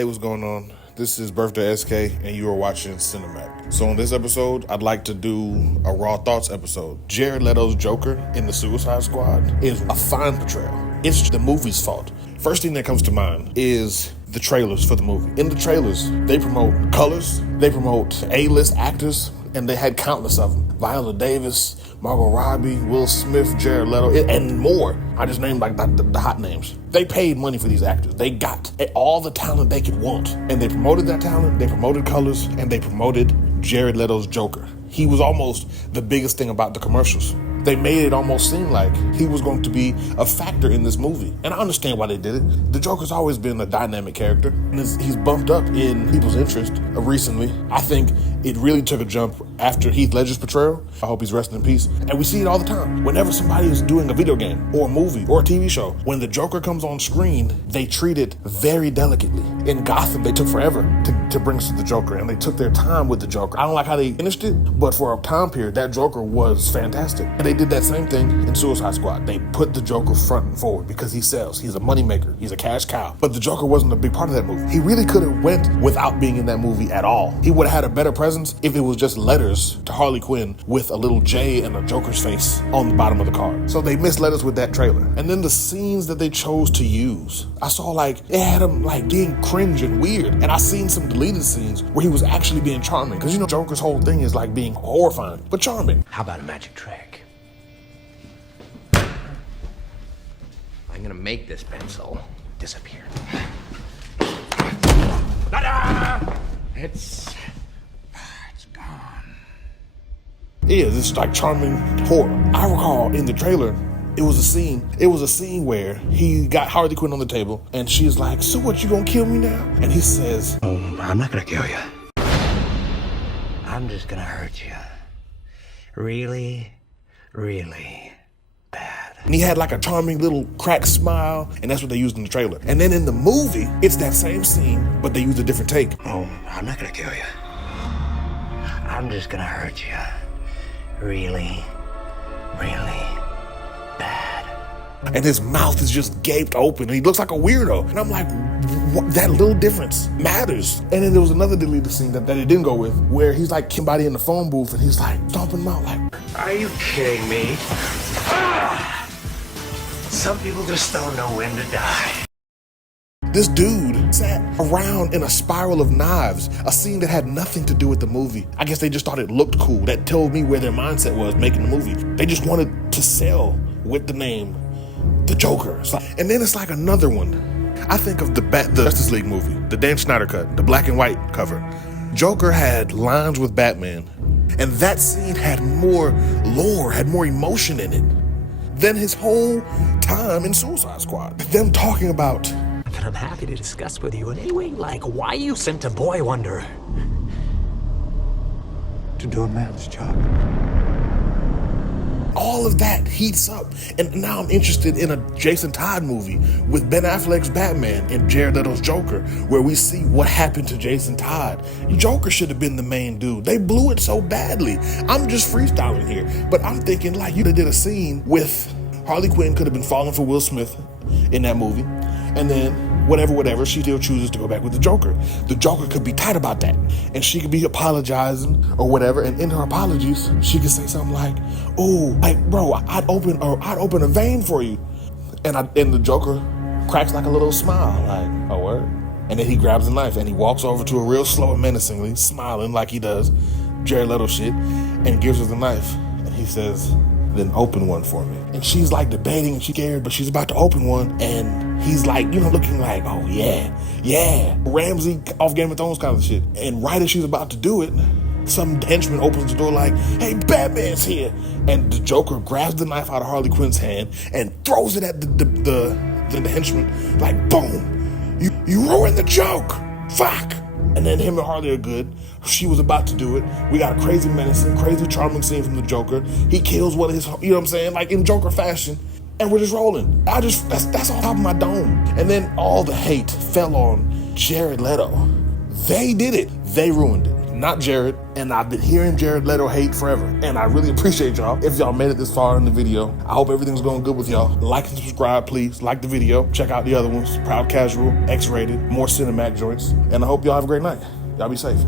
Hey, what's going on? This is birthdaysk, and you are watching Cinemac. So on this episode, I'd like to do a Raw Thoughts episode. Jared Leto's Joker in the Suicide Squad is a fine portrayal. It's the movie's fault. First thing that comes to mind is the trailers for the movie. In the trailers, they promote colors, they promote A-list actors, and they had countless of them. Viola Davis, Margot Robbie, Will Smith, Jared Leto, and more. I just named like the hot names. They paid money for these actors. They got all the talent they could want. And they promoted that talent, they promoted colors, and they promoted Jared Leto's Joker. He was almost the biggest thing about the commercials. They made it almost seem like he was going to be a factor in this movie. And I understand why they did it. The Joker's always been a dynamic character, and he's bumped up in people's interest recently. I think it really took a jump after Heath Ledger's portrayal. I hope he's resting in peace. And we see it all the time. Whenever somebody is doing a video game or a movie or a TV show, when the Joker comes on screen, they treat it very delicately. In Gotham, they took forever to bring us to the Joker, and they took their time with the Joker. I don't like how they finished it, but for a time period, that Joker was fantastic. And they did that same thing in Suicide Squad. They put the Joker front and forward because he sells. He's a moneymaker. He's a cash cow. But the Joker wasn't a big part of that movie. He really could have went without being in that movie at all. He would have had a better presence if it was just letters to Harley Quinn with a little J and a Joker's face on the bottom of the card. So they misled us with that trailer. And then the scenes that they chose to use, I saw like it had him like being cringe and weird. And I seen some deleted scenes where he was actually being charming. Because you know Joker's whole thing is like being horrifying, but charming. How about a magic trick? I'm gonna make this pencil disappear. Ta-da! It's gone. Yeah, this like charming horror. I recall in the trailer, it was a scene where he got Harley Quinn on the table and she's like, "So what, you gonna kill me now?" And he says, Oh, I'm not gonna kill you. I'm just gonna hurt you. Really, really bad. and he had like a charming little cracked smile, and that's what they used in the trailer. And then in the movie, it's that same scene, but they used a different take. Oh, I'm not gonna kill you. I'm just gonna hurt you. Really, really bad. And his mouth is just gaped open, and he looks like a weirdo. And I'm like, that little difference matters. And then there was another deleted scene that it didn't go with, where he's like somebody in the phone booth, and he's like stomping him out like, are you kidding me? Ah! Some people just don't know when to die. this dude sat around in a spiral of knives, a scene that had nothing to do with the movie. I guess they just thought it looked cool. That told me where their mindset was making the movie. They just wanted to sell with the name, the Joker. And then it's like another one. I think of the Justice League movie, the Dan Snyder cut, the black and white cover. Joker had lines with Batman, and that scene had more lore, had more emotion in it than his whole time in Suicide Squad. Them talking about, and I'm happy to discuss with you in any way like why you sent a boy wonder To do a man's job. all of that heats up. And now I'm interested in a Jason Todd movie with Ben Affleck's Batman and Jared Leto's Joker, where we see what happened to Jason Todd. Joker should have been the main dude. They blew it so badly. I'm just freestyling here, but I'm thinking like you did a scene with Harley Quinn could have been falling for Will Smith in that movie, and then whatever, she still chooses to go back with the Joker. The Joker could be tight about that, and she could be apologizing or whatever, and in her apologies, she could say something like, "Oh, like bro, I'd open a vein for you," and the Joker cracks like a little smile, like, "Oh, word?" And then he grabs a knife and he walks over to her real slow and menacingly, smiling like he does Jared Leto shit, and gives her the knife, and he says, "Then open one for me." And she's like debating and she's scared, but she's about to open one, and he's like, looking like, "Oh yeah, Ramsey off Game of Thrones kind of shit." And right as she's about to do it, some henchman opens the door like, "Hey, Batman's here." And the Joker grabs the knife out of Harley Quinn's hand and throws it at the henchman like, boom, you ruined the joke, fuck. And then him and Harley are good. She was about to do it. We got a crazy menacing, crazy charming scene from the Joker. He kills one of his, you know what I'm saying, like in Joker fashion. And we're just rolling. That's on top of my dome. And then all the hate fell on Jared Leto. They did it. They ruined it. not Jared. And I've been hearing Jared Leto hate forever. And I really appreciate y'all. If y'all made it this far in the video, I hope everything's going good with y'all. Like and subscribe, please. Like the video. Check out the other ones. Proud Casual, X-Rated, more Cinemac joints. And I hope y'all have a great night. Y'all be safe.